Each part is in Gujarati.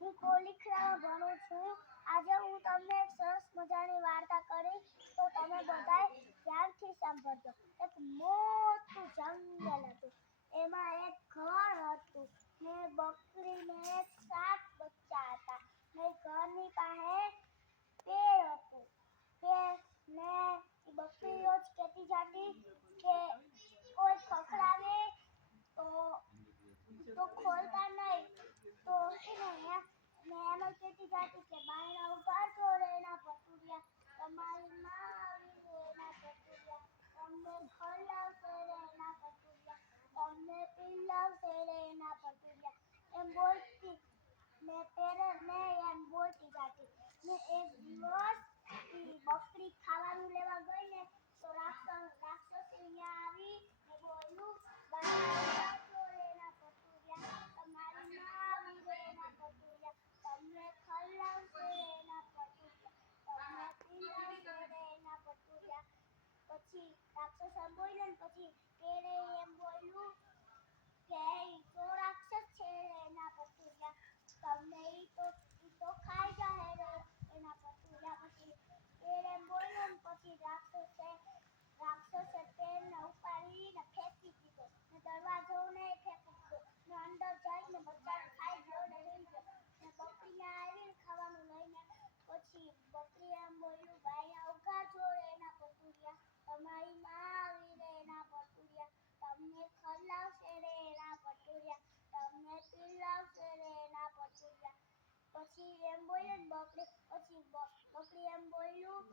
હું કોલિખરા ભણું છું. આજે હું તમને એક સરસ મજાની વાર્તા કરીશ તો તમે બધાય ધ્યાનથી સાંભળજો. એક મોટું જંગલ હતું એમાં એક ઘર હતું ને બકરીને એક સાત બચ્ચા હતા ને ઘરની પાસે પેડ હતું પેડ ને ઈ બકરી રોજ કહેતી જાતી કે કોઈ ખખડાવે તો તો ખોલતા નહીં તો છે ને એમ ને એમ જ કહેતી જાતી કે બાયણા ઉગાડજો રે એના પતુરિયા તમારી માં આવી રે એના પતુરિયા તમને ખવડાવશે રે એના પતુરિયા તમને પીવડાવશે રે એના પતુરિયા એમ બોલતી ને પેરે ને એમ બોલતી જાતી ને એક દિવસ ઈ બકરી ખાવાનું લેવા ગઈ ને તો રાક્ષસ રાક્ષસ અહીંયા આવી ને બોલ્યું બાયણા ઉગાડજો રે એના પતુરિયા તમારી માં આવી રે એના પતુરિયા તમને ખવડાવશે રે એના પતુરિયા તમને પીવડાવશે રે એના પતુરિયા પછી રાક્ષસ એમ બોલ્યો ને પછી પેરે એમ બોલ્યું કે ઈ તો રાક્ષસ છે રે એના પતુરિયા તમને ઈ તો ઈ તો ખાઈ જાય રે એના પતુરિયા પછી પેરે એમ બોલ્યો ને પછી રાક્ષસે રાક્ષસે પેરને ઉપાડીને ફેંકી દીધો ને દરવાજો ને ફેંકી દીધો ને અંદર જઈને બચ્ચાને ખાઈ ગયો ને રહી ગયો ને બકરીને આવીને ખાવાનું લઈને પછી બકરી એમ બોલ્યું ભાઈ ઉગાડજો રે એના પતુરિયા તમારી માં આવી રે એના પતુરિયા તમને ખવડાવશે રે એના પતુરિયા તમને પીવડાવશે રે એના પતુરિયા પછી એમ બોલ્યો ને બકરી પછી બ- બકરી એમ બોલ્યું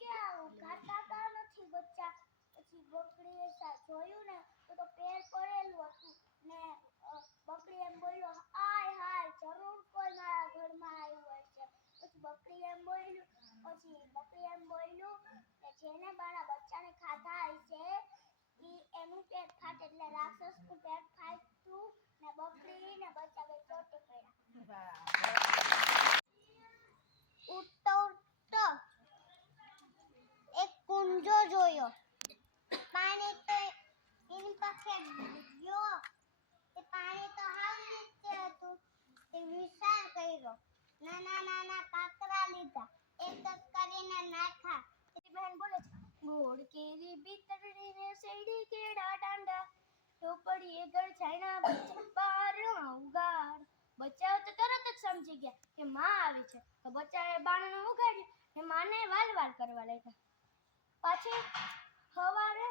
કે આવું ઘાટા કા નથી બચ્ચા પછી બકરીએ સા- જોયું ને તો તો પેર પડેલું હતું ને અ, બકરી એમ બોલ્યો હાય હાય જરૂર કોઈ મારા ઘરમાં આવ્યું હશે પછી બકરી એમ બોલ્યું પછી બકરી એમ બોલ્યું કે જેને મારા બચ્ચાને ખાધા હશે ઈ એનું પેટ ફાટે એટલે રાક્ષસનું પેટ ફાટ્યું ને બકરી ને બચ્ચા બે ચોટે પડ્યા ઉઠતો ઉઠતો એક કુંજો જોયો પાણી તો એની પાસે ગયો તે પાણી તો હાવ નીચે હતું તે વિચાર કર્યો નાના નાના કાંકરા લીધા એક એક સવારે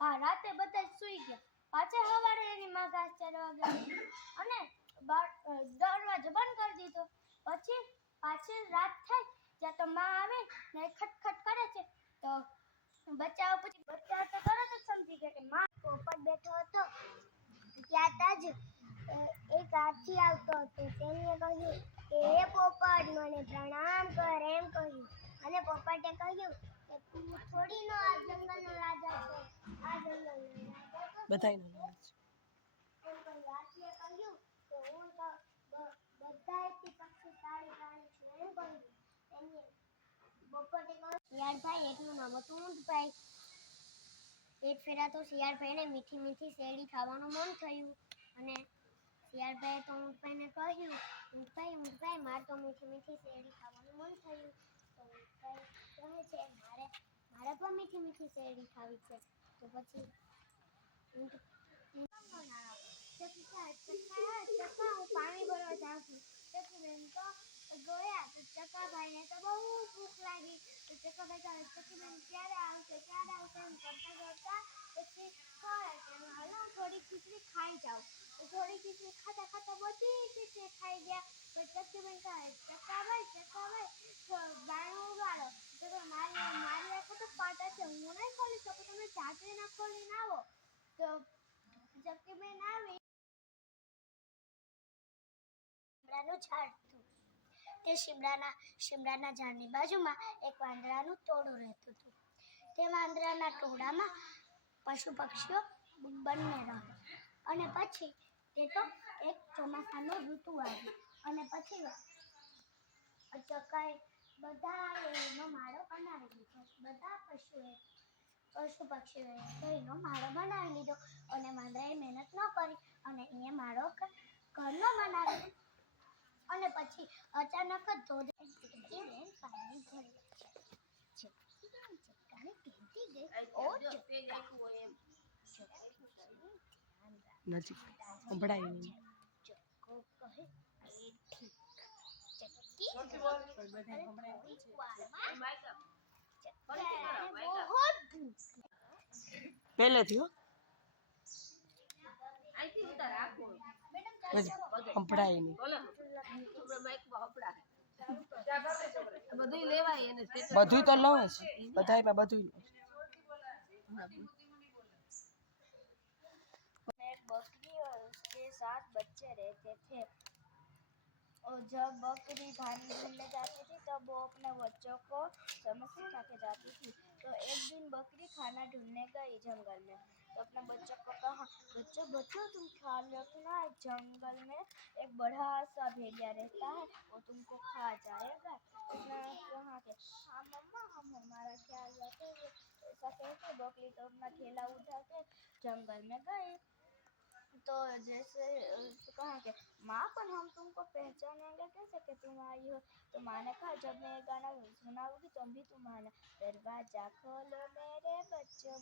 હા, રાતે બધા સુઈ ગયા. પાછા સવારે એની માં ઘાસ ચરવા ગઈ અને દરવાજો બંધ કરી દીધો. પછી પાછી રાત થાય ત્યાં તો માં આવે ને ખટખટ બચ્ચાઓ પછી બચ્ચા તો તરત જ સમજી ગયા કે માં પોપટ બેઠો હતો. ત્યાં જ એક હાથી આવતો હતો. તેને કહ્યું કે હે પોપટ મને પ્રણામ કર એમ કહ્યું. અને પોપટે કહ્યું કે તું થોડી નો આ જંગલનો રાજા છે. આ જંગલનો રાજા બધાય હાથીએ કહ્યું કે હું તો બ- બધાયથી પક્ષી તાળી પ્રાણી છું એમ કહ્યું. એને પોપટે કહ્યું શિયાળભાઈ એકનું નામ હતું ઊંટભાઈ એક ફેરા તો શિયાળભાઈને મીઠી મીઠી શેરડી ખાવાનું મન થયું અને શિયાળભાઈએ તો ઊંટભાઈને કહ્યું ઊંટભાઈ ઊંટભાઈ મારે તો મીઠી મીઠી શેરડી ખાવાનું મન થયું તો ઊંટભાઈ કહે છે મારે મારે પણ મીઠી મીઠી શેરડી ખાવી છે તો પછી ઊંટ હું ભરવા જાઉં છું ચકીબેન તો ગયા તો ચકાભાઈને તો બહુ ભૂખ લાગી તો ચકાભાઈ કહે ચકીબેન ક્યારે આવશે ક્યારે આવશે એમ કરતા કરતા પછી ખબર કે હાલો થોડી ખીચડી ખાઈ જાઉં થોડી ખીચડી ખાતા ખાતા બધી ખીચડી ખાઈ ગયા. પછી ચકીબેન કહે ચકાભાઈ ચકાભાઈ બાણું ઉગાડો. તો મારી મારી આંખો તો પાટા છે, હું નહીં ખોલી શકું, તમે જાતે ના ખોલીને આવો. તો ચકીબેન આવી શિમડાનું ઝાડ તે શિમડાના શિમડાના ઝાડની બાજુમાં એક વાંદરાનું ટોળું રહેતું હતું. તે વાંદરાના ટોળામાં પશુ પક્ષીઓ બંને રહે અને પછી તે તો એક ચોમાસાનો ઋતુ આવી અને પછી ચકાએ બધા એનો માળો બનાવી લીધો બધા પશુએ પશુ પક્ષીઓએ તો એનો માળો બનાવી લીધો અને વાંદરાએ મહેનત ન કરી અને એ માળો ઘરનો બનાવ્યો અને પછી અચાનક જ ધોધ નજીક. સંભળાય નહીં. પહેલેથી હો. સંભળાય નહીં. બધું તો લઉં જ બધાયમાં બધું साथ बच्चे रहते थे। और जब बकरी धान ढूँढने जाती थी, तब वो अपने बच्चों को समय सिखा के जाती थी। तो एक दिन बकरी खाना ढूँढने गई जंगल में। तो अपने बच्चों को कहा, बच्चों बच्चों तुम ख्याल रखना जंगल में एक बड़ा सा भेड़िया रहता है, वो तुमको खा जाएगा। उसने कहा कि हाँ मम्मा, हम हमारा ख्याल रखेंगे। ऐसा कहते बकरी तो अपना थैला उठा के जंगल में गई। जैसे अ, कहा कि माँ पर हम तुमको पहचानेंगे कैसे कि तुम आई हो? तो माँ ने कहा जब मैं ये गाना सुनाऊँगी तुम भी तुम आना दरवाज़ा खोलो मेरे बच्चों